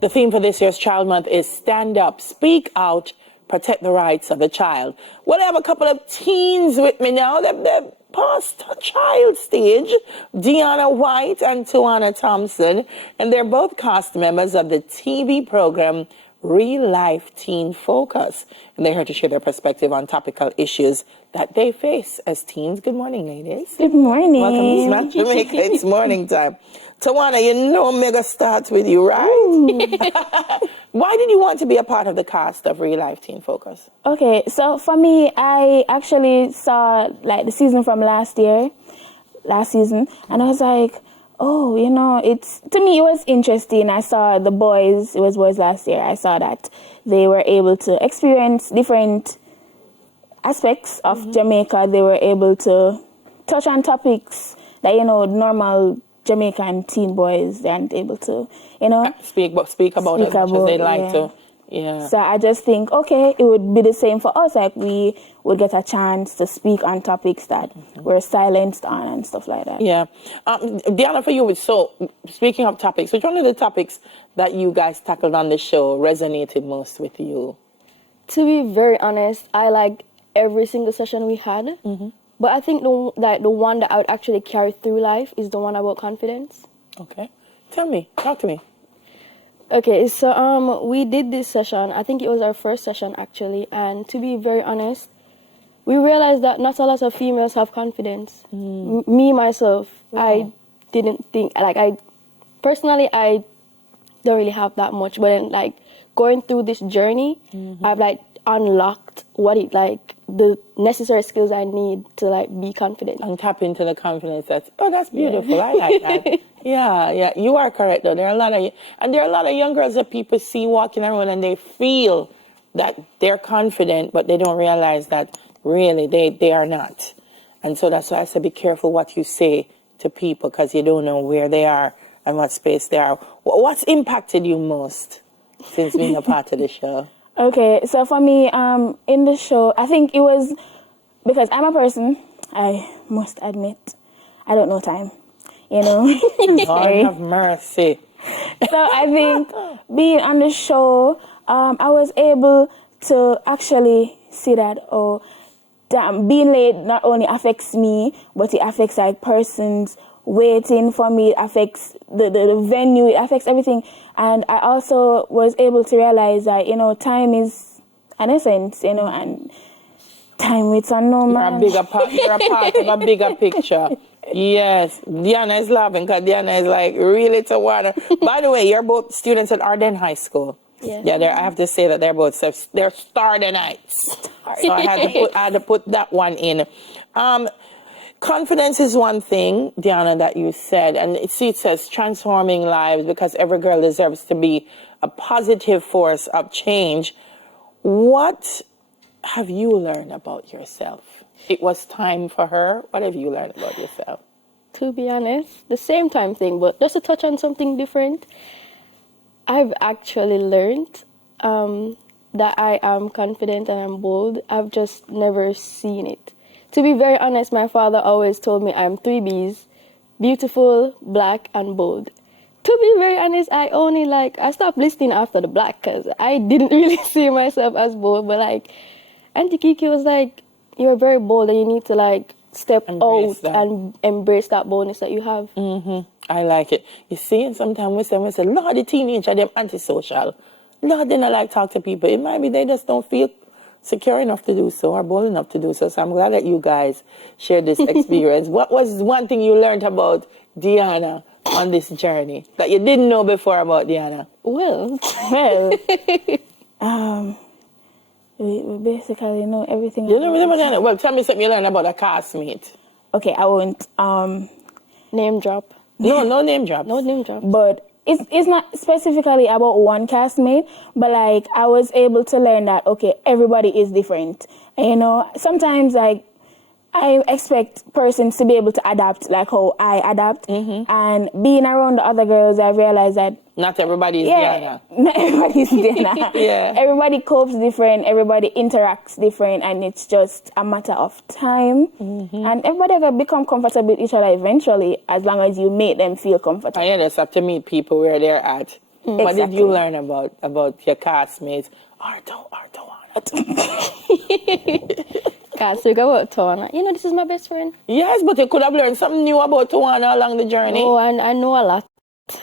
The theme for this year's Child Month is Stand Up, Speak Out, Protect the Rights of the Child. Well, I have a couple of teens with me now. They're past child stage, Dianna White and Toana Thompson, and they're both cast members of the TV program Real Life Teen Focus. And they're here to share their perspective on topical issues that they face as teens. Good morning, ladies. Good morning. Welcome to Smash Jamaica. It's morning time. Tawana, you know I'm going to start with you, right? Why did you want to be a part of the cast of Real Life Teen Focus? Okay, so for me, I actually saw like the season from last season, and I was like, oh, you know, to me it was interesting. I saw the boys, it was boys last year, I saw that they were able to experience different aspects of Jamaica. They were able to touch on topics that, you know, normal Jamaican teen boys aren't able to, you know, speak about as much as they like to. Yeah. So I just think, okay, it would be the same for us. Like we would get a chance to speak on topics that we're silenced on and stuff like that. Yeah. Dianna, for you, so speaking of topics, which one of the topics that you guys tackled on the show resonated most with you? To be very honest, I liked every single session we had. But I think the one that I would actually carry through life is the one about confidence. Okay. Talk to me. Okay, so we did this session. I think it was our first session, actually. And to be very honest, we realized that not a lot of females have confidence. Me, myself, I didn't think, I don't really have that much. But then, like, going through this journey, I've, like, unlocked the necessary skills I need to be confident and tap into the confidence. That's beautiful. Yeah. I like that. Yeah, you are correct though. There are a lot of young girls that people see walking around and they feel that they're confident, but they don't realize that really they are not. And so that's why I say be careful what you say to people, because you don't know where they are and what space they are. What's impacted you most since being a part of the show? Okay, so for me, in the show, I think it was because I'm a person, I must admit, I don't know time, you know. God have mercy. So I think being on the show, I was able to actually see that, oh, damn, being late not only affects me, but it affects like persons waiting for me, it affects the venue, it affects everything. And I also was able to realize that, you know, time is an essence, you know, and time waits on no man. You're a part of a bigger picture. Yes. Dianna is laughing because Dianna is like, really, Tawana. By the way, you're both students at Arden High School. Yeah, I have to say that they're both Stardenites. So I had to put that one in. Confidence is one thing, Dianna, that you said, and it says transforming lives because every girl deserves to be a positive force of change. What have you learned about yourself? It was time for her. What have you learned about yourself? To be honest, the same time thing, but just to touch on something different, I've actually learned that I am confident and I'm bold. I've just never seen it. To be very honest, my father always told me I'm 3 Bs, beautiful, black, and bold. To be very honest, I stopped listening after the black because I didn't really see myself as bold. But Auntie Kiki was like, you're very bold and you need to step out and embrace that boldness that you have. I like it. You see, and sometimes we say, Lord, the teenager, they're antisocial. Lord, they don't like talk to people. It might be they just don't feel secure enough to do so or bold enough to do so. So I'm glad that you guys shared this experience. What was one thing you learned about Dianna on this journey that you didn't know before about Dianna? Well, we basically know everything. You know everything about Dianna? Well, tell me something you learned about a castmate. Okay, I won't name drop. No name drop. No name drop. But it's not specifically about one castmate, but I was able to learn that, okay, everybody is different. And, you know, sometimes I expect persons to be able to adapt like how I adapt. And being around the other girls, I realized that not everybody is Dianna. Not everybody is Dianna. Everybody copes different, everybody interacts different, and it's just a matter of time. And everybody will become comfortable with each other eventually, as long as you make them feel comfortable. I just have to meet people where they're at. What did you learn about your castmates? Arto. Can't speak about Toana. You know, this is my best friend. Yes, but you could have learned something new about Toana along the journey. Oh, and I know a lot.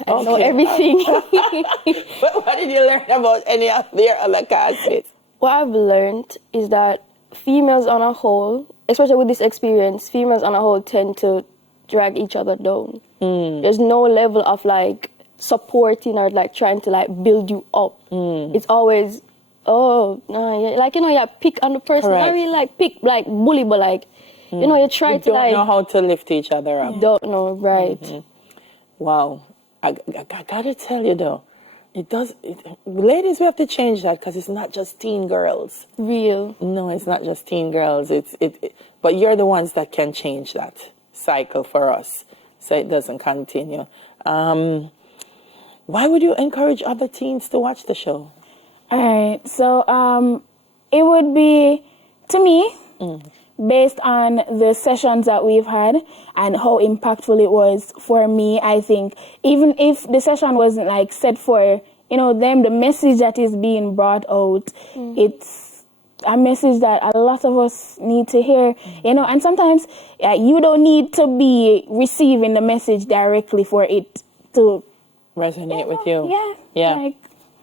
I know everything. But what did you learn about any of their other castmates? What I've learned is that females on a whole, especially with this experience, females on a whole tend to drag each other down. There's no level of like supporting or like trying to like build you up. It's always, oh, no, like, you know, you pick on the person. Correct. Not really like pick, like bully, but like, you know, you try to like. Don't know how to lift each other up. Don't know, right. Wow. I gotta tell you though, ladies, we have to change that because it's not just teen girls. Real. No, it's not just teen girls. But you're the ones that can change that cycle for us, so it doesn't continue. Why would you encourage other teens to watch the show? All right. So it would be, to me, based on the sessions that we've had and how impactful it was for me, I think even if the session wasn't like set for, you know, them, the message that is being brought out, it's a message that a lot of us need to hear, you know, and sometimes you don't need to be receiving the message directly for it to resonate with you. Yeah. Like,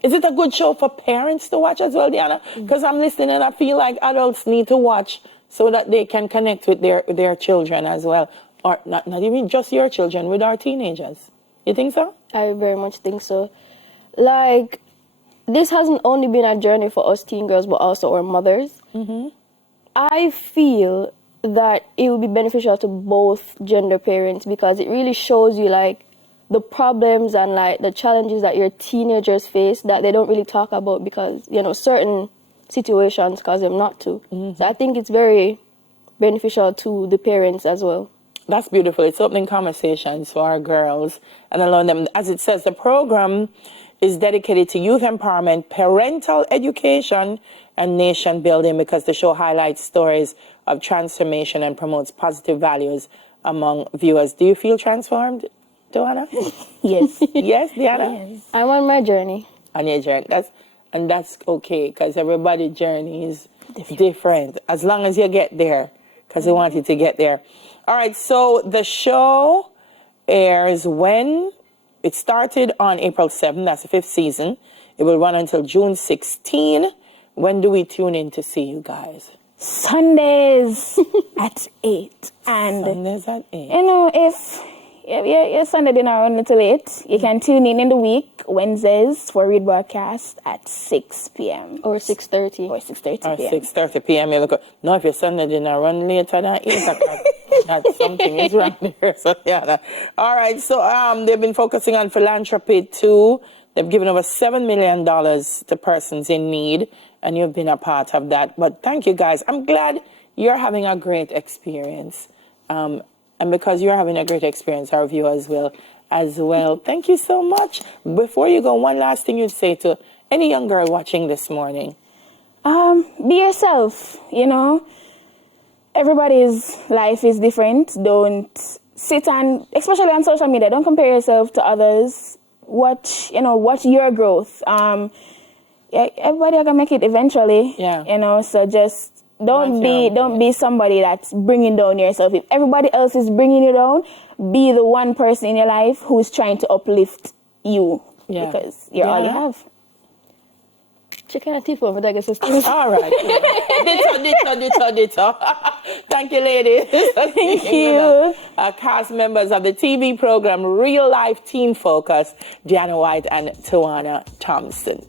is it a good show for parents to watch as well, Dianna? Because I'm listening and I feel like adults need to watch so that they can connect with their children as well. Or not even just your children, with our teenagers. You think so? I very much think so. Like, this hasn't only been a journey for us teen girls, but also our mothers. I feel that it would be beneficial to both gender parents because it really shows you, like, the problems and, like, the challenges that your teenagers face that they don't really talk about because, you know, certain situations cause them not to. So I think it's very beneficial to the parents as well. That's beautiful. It's opening conversations for our girls and allowing them, as it says, the program is dedicated to youth empowerment, parental education, and nation building because the show highlights stories of transformation and promotes positive values among viewers. Do you feel transformed, Toana? yes. Yes, Dianna? Yes. I'm on my journey. On your journey. That's okay because everybody's journey is different as long as you get there because they want you to get there. All right, so the show airs when it started on April 7th. That's the 5th season. It will run until June 16. When do we tune in to see you guys? Sundays at 8. And, Sundays at 8. you know, if your Sunday dinner run a little late, you can tune in the week, Wednesdays, for rebroadcast at 6 p.m. Or 6:30. Or 6:30 Or p.m. 6:30 p.m. You look. No, if your Sunday dinner run later than 8 o'clock, that something is wrong there. So yeah. All right. So they've been focusing on philanthropy too. They've given over $7 million to persons in need, and you've been a part of that. But thank you, guys. I'm glad you're having a great experience. And because you're having a great experience, our viewers will as well. Thank you so much. Before you go, one last thing you'd say to any young girl watching this morning. Be yourself, you know. Everybody's life is different. Don't sit and, especially on social media, don't compare yourself to others. Watch your growth. Everybody can make it eventually. Yeah. You know, so just don't be somebody that's bringing down yourself. If everybody else is bringing you down, be the one person in your life who's trying to uplift you. Yeah. Because you're all you have. Chicken and teeth over there, All right. Ditto. Thank you, ladies. Thank you. Cast members of the TV program Real Life Teen Focus, Dianna White and Toana Thompson.